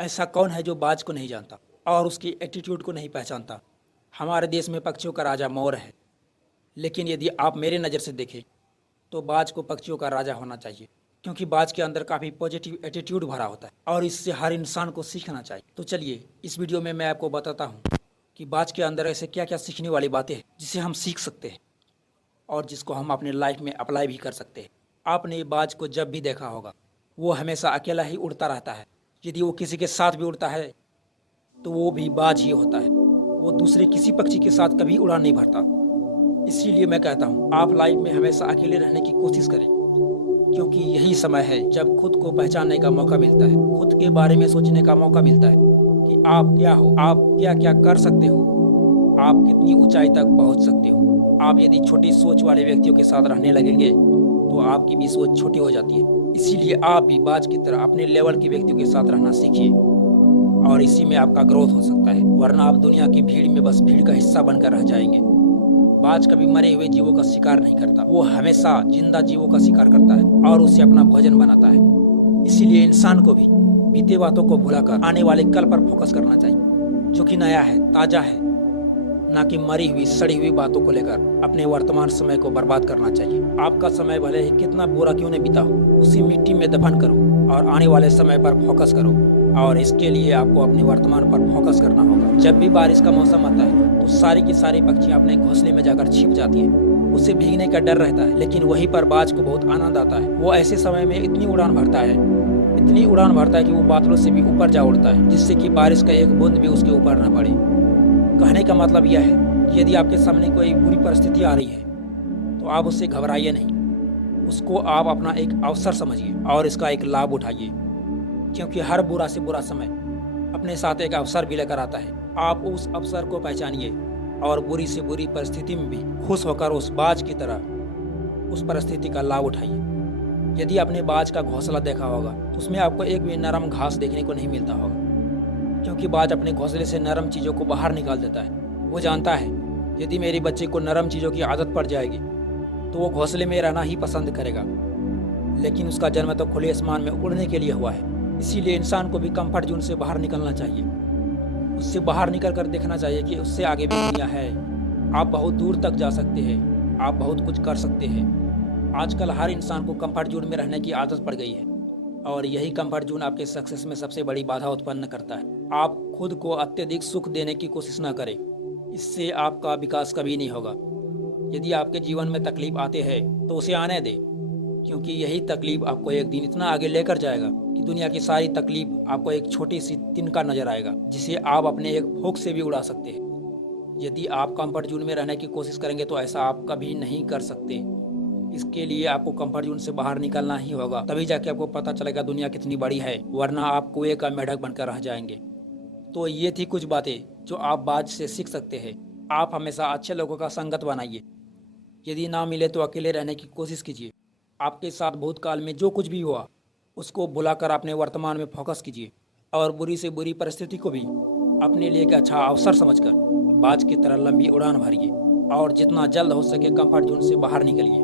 ऐसा कौन है जो बाज को नहीं जानता और उसकी एटीट्यूड को नहीं पहचानता। हमारे देश में पक्षियों का राजा मोर है, लेकिन यदि आप मेरे नज़र से देखें तो बाज को पक्षियों का राजा होना चाहिए, क्योंकि बाज के अंदर काफ़ी पॉजिटिव एटीट्यूड भरा होता है और इससे हर इंसान को सीखना चाहिए। तो चलिए इस वीडियो में मैं आपको बताता हूँ कि बाज के अंदर ऐसे क्या क्या सीखने वाली बातें हैं जिसे हम सीख सकते हैं और जिसको हम अपने लाइफ में अप्लाई भी कर सकते हैं। आपने बाज को जब भी देखा होगा, वो हमेशा अकेला ही उड़ता रहता है। यदि वो किसी के साथ भी उड़ता है तो वो भी बाज ही होता है, वो दूसरे किसी पक्षी के साथ कभी उड़ान नहीं भरता। इसीलिए मैं कहता हूँ आप लाइफ में हमेशा अकेले रहने की कोशिश करें, क्योंकि यही समय है जब खुद को पहचानने का मौका मिलता है, खुद के बारे में सोचने का मौका मिलता है कि आप क्या हो, आप क्या क्या कर सकते हो, आप कितनी ऊंचाई तक पहुंच सकते हो। आप यदि छोटी सोच वाले व्यक्तियों के साथ रहने लगेंगे तो आपकी भी सोच छोटी हो जाती है। इसीलिए आप भी बाज की तरह अपने लेवल के व्यक्तियों के साथ रहना सीखिए और इसी में आपका ग्रोथ हो सकता है, वरना आप दुनिया की भीड़ में बस भीड़ का हिस्सा बनकर रह जाएंगे। बाज कभी मरे हुए जीवों का शिकार नहीं करता, वो हमेशा जिंदा जीवों का शिकार करता है और उससे अपना भोजन बनाता है। इसीलिए इंसान को भी बीते बातों को भुलाकर आने वाले कल पर फोकस करना चाहिए, जो कि नया है, ताजा है, ना कि मरी हुई सड़ी हुई बातों को लेकर अपने वर्तमान समय को बर्बाद करना चाहिए। आपका समय भले ही कितना बुरा क्यों नहीं बीता हो, उसी मिट्टी में दफन करो और आने वाले समय पर फोकस करो। और इसके लिए आपको अपने वर्तमान पर फोकस करना होगा। जब भी बारिश का मौसम आता है तो सारी की सारी पक्षियां अपने घोंसले में जाकर छिप जाती हैं। उसे भीगने का डर रहता है, लेकिन वहीं पर बाज को बहुत आनंद आता है। वो ऐसे समय में इतनी उड़ान भरता है, इतनी उड़ान भरता है कि वो बादलों से भी ऊपर जा उड़ता है, जिससे कि बारिश का एक बूंद भी उसके ऊपर न पड़े। कहने का मतलब यह है कि यदि आपके सामने कोई बुरी परिस्थिति आ रही है तो आप उससे घबराइए नहीं, उसको आप अपना एक अवसर समझिए और इसका एक लाभ उठाइए, क्योंकि हर बुरा से बुरा समय अपने साथ एक अवसर भी लेकर आता है। आप उस अवसर को पहचानिए और बुरी से बुरी परिस्थिति में भी खुश होकर उस बाज की तरह उस परिस्थिति का लाभ उठाइए। यदि आपने बाज का घोंसला देखा होगा तो उसमें आपको एक भी नरम घास देखने को नहीं मिलता होगा, क्योंकि बाज अपने घोंसले से नरम चीज़ों को बाहर निकाल देता है। वो जानता है यदि मेरे बच्चे को नरम चीज़ों की आदत पड़ जाएगी तो वो घोंसले में रहना ही पसंद करेगा, लेकिन उसका जन्म तो खुले आसमान में उड़ने के लिए हुआ है। इसीलिए इंसान को भी कंफर्ट जोन से बाहर निकलना चाहिए, उससे बाहर निकल कर देखना चाहिए कि उससे आगे भी दुनिया है। आप बहुत दूर तक जा सकते हैं, आप बहुत कुछ कर सकते हैं। आजकल हर इंसान को कंफर्ट जोन में रहने की आदत पड़ गई है और यही कंफर्ट जोन आपके सक्सेस में सबसे बड़ी बाधा उत्पन्न करता है। आप खुद को अत्यधिक सुख देने की कोशिश ना करें, इससे आपका विकास कभी नहीं होगा। यदि आपके जीवन में तकलीफ आते हैं तो उसे आने दें, क्योंकि यही तकलीफ आपको एक दिन इतना आगे लेकर जाएगा कि दुनिया की सारी तकलीफ आपको एक छोटी सी तिनका नजर आएगा, जिसे आप अपने एक फूंक से भी उड़ा सकते हैं। यदि आप कंफर्ट जोन में रहने की कोशिश करेंगे तो ऐसा आप कभी नहीं कर सकते। इसके लिए आपको कंफर्ट जोन से बाहर निकलना ही होगा, तभी जाके आपको पता चलेगा दुनिया कितनी बड़ी है, वरना आप कुएं का मेढक बनकर रह जाएंगे। तो ये थी कुछ बातें जो आप बाज से सीख सकते हैं। आप हमेशा अच्छे लोगों का संगत बनाइए, यदि ना मिले तो अकेले रहने की कोशिश कीजिए। आपके साथ भूतकाल में जो कुछ भी हुआ उसको भुलाकर अपने वर्तमान में फोकस कीजिए और बुरी से बुरी परिस्थिति को भी अपने लिए एक अच्छा अवसर समझकर बाज की तरह लंबी उड़ान भरिए और जितना जल्द हो सके कंफर्ट जोन से बाहर निकलिए।